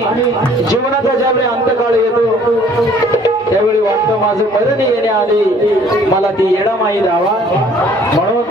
जीवनाचा ज्यावेळी अंतकाळ येतो त्यावेळी वाटतं माझं मरण येणे मला ती येणा माहीत धावा म्हणून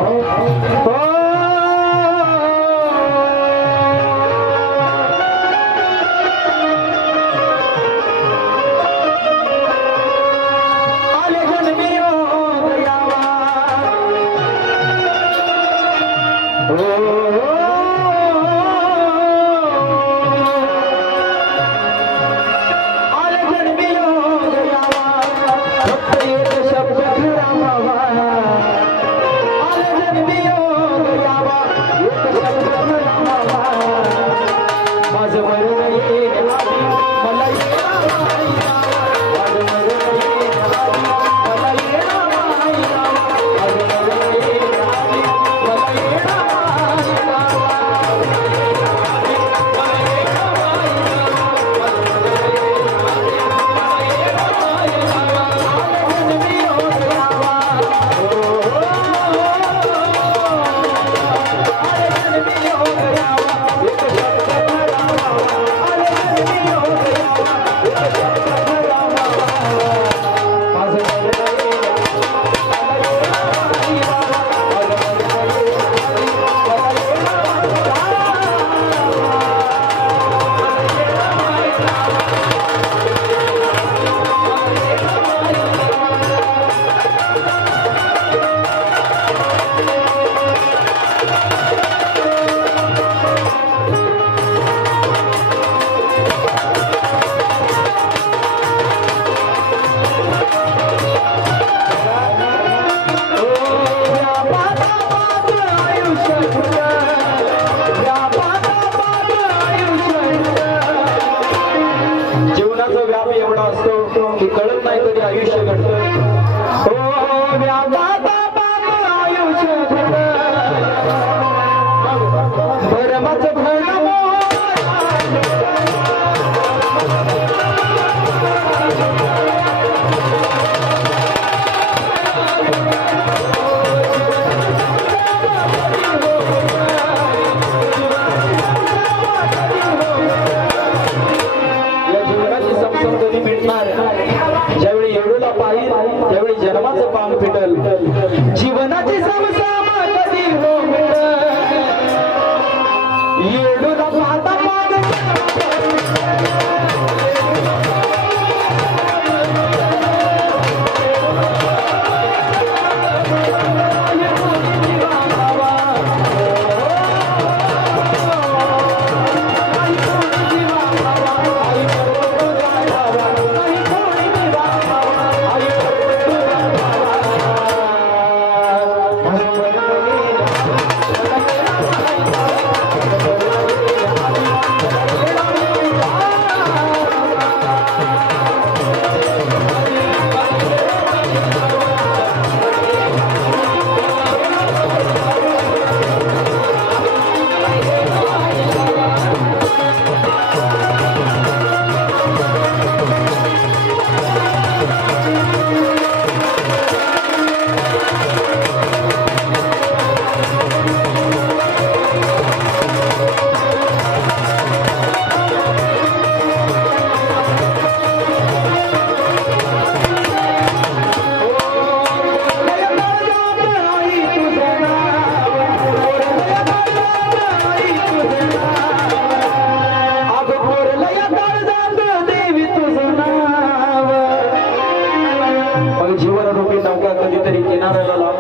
ਕਦੀ ਤਰੀਕੇ ਨਾਲ ਰਹਿ ਲਾ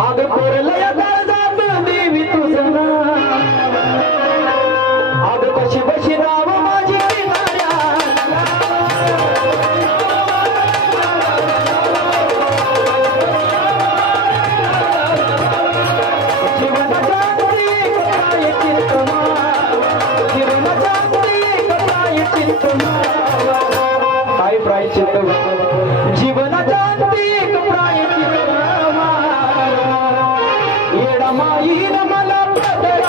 ਆਦਰ ਕੋਰੇ ਲਿਆ mandar o.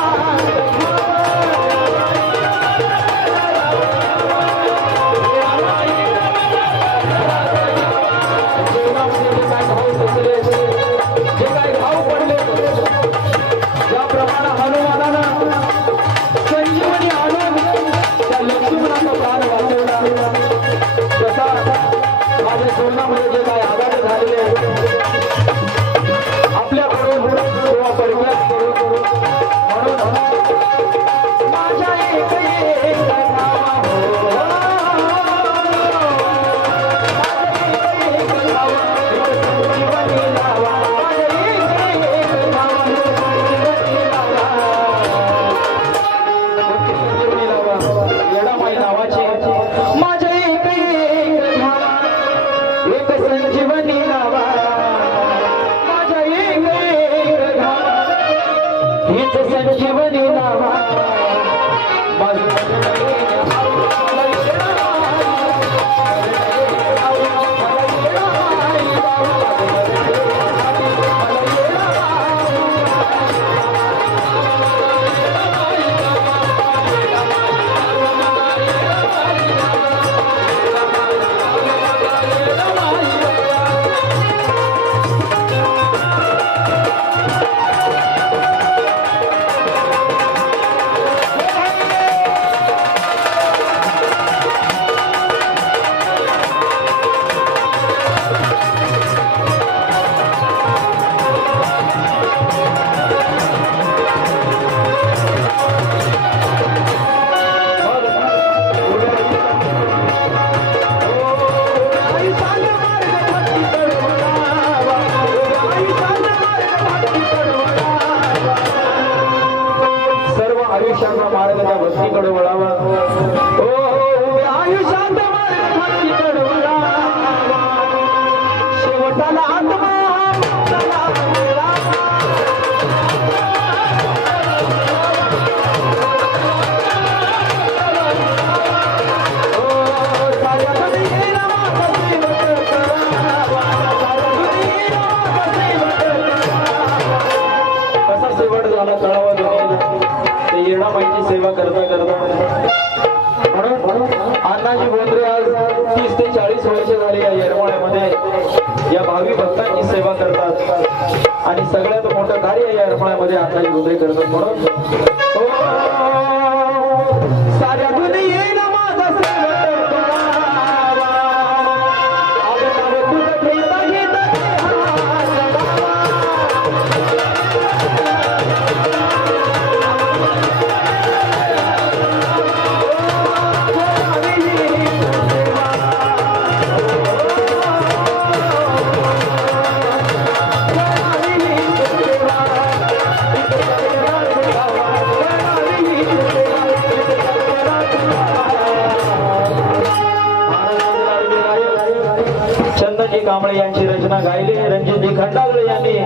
संजीवनी नावा येणाबाईची येणा सेवा करता करता. म्हणून अण्णाजी बोंद्रे आज तीस ते चाळीस वर्ष झाली या येरमाळ्यामध्ये. या भावी भक्तांची सेवा करतात. आणि सगळ्यात मोठं कार्य या येरमाळ्यामध्ये अण्णाजी बोंद्रे करतात. म्हणून कांबळे यांची रचना गायली रणजितजी खंडागळे यांनी